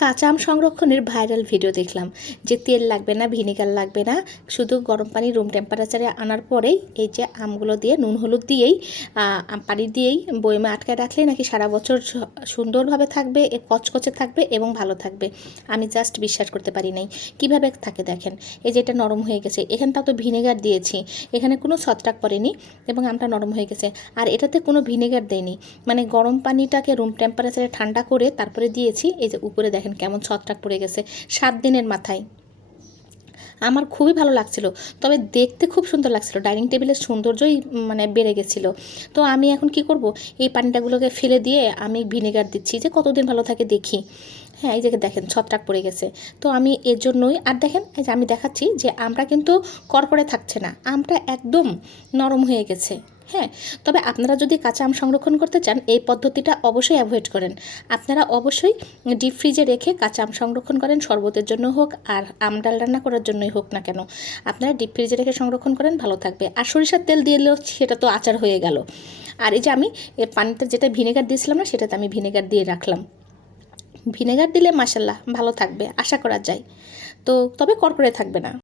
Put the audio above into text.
কাঁচা আম সংরক্ষণের viral video দেখলাম যে তেল লাগবে না, ভিনেগার লাগবে না, শুধু গরম পানি রুম টেম্পারেচারে আনার পরেই এই যে আমগুলো দিয়ে নুন হলুদ দিয়েই পানি দিয়েই বয়মে আটকায় রাখলে নাকি সারা বছর সুন্দরভাবে থাকবে, কচকচে থাকবে এবং ভালো থাকবে। আমি জাস্ট বিশ্বাস করতে পারি নাই কীভাবে থাকে। দেখেন এই যে এটা নরম হয়ে গেছে, এখানটাও তো ভিনেগার দিয়েছি, এখানে কোনো ছত্রাক পড়েনি এবং আমটা নরম হয়ে গেছে। আর এটাতে কোনো ভিনেগার দেয়নি, মানে গরম পানিটাকে রুম টেম্পারেচারে ঠান্ডা করে তারপরে দিয়েছি। এই যে উপরে দেখেন কেমন ছত্রাক পড়ে গেছে 7 দিনের মাথায়। আমার খুবই ভালো লাগছিল, তবে দেখতে খুব সুন্দর লাগছিল, ডাইনিং টেবিলের সৌন্দর্যই মানে বেড়ে গেছিলো। তো আমি এখন কি করব, এই পানিটাগুলোকে ফেলে দিয়ে আমি ভিনেগার দিচ্ছি যে কতদিন ভালো থাকে দেখি। হ্যাঁ, এই যে দেখেন ছত্রাক পড়ে গেছে। তো আমি এর জন্যই, আর দেখেন এই যে আমি দেখাচ্ছি যে আমটা কিন্তু কড়কড়ে থাকছে না, আমটা একদম নরম হয়ে গেছে। হ্যাঁ, তবে আপনারা যদি কাঁচা আম সংরক্ষণ করতে চান এই পদ্ধতিটা অবশ্যই অ্যাভয়েড করেন। আপনারা অবশ্যই ডিপ ফ্রিজে রেখে কাঁচা আম সংরক্ষণ করেন, শরবতের জন্য হোক আর আম ডাল রান্না করার জন্যই হোক না কেন, আপনারা ডিপ ফ্রিজে রেখে সংরক্ষণ করেন, ভালো থাকবে। আর সরিষার তেল দিলেও সেটা তো আচার হয়ে গেল। আর এই যে আমি পানিতে যেটা ভিনেগার দিয়েছিলাম না, সেটাতে আমি ভিনেগার দিয়ে রাখলাম। ভিনেগার দিলে মাশাল্লাহ ভালো থাকবে আশা করা যায়। তো তবে কড়কড়ে থাকবে না।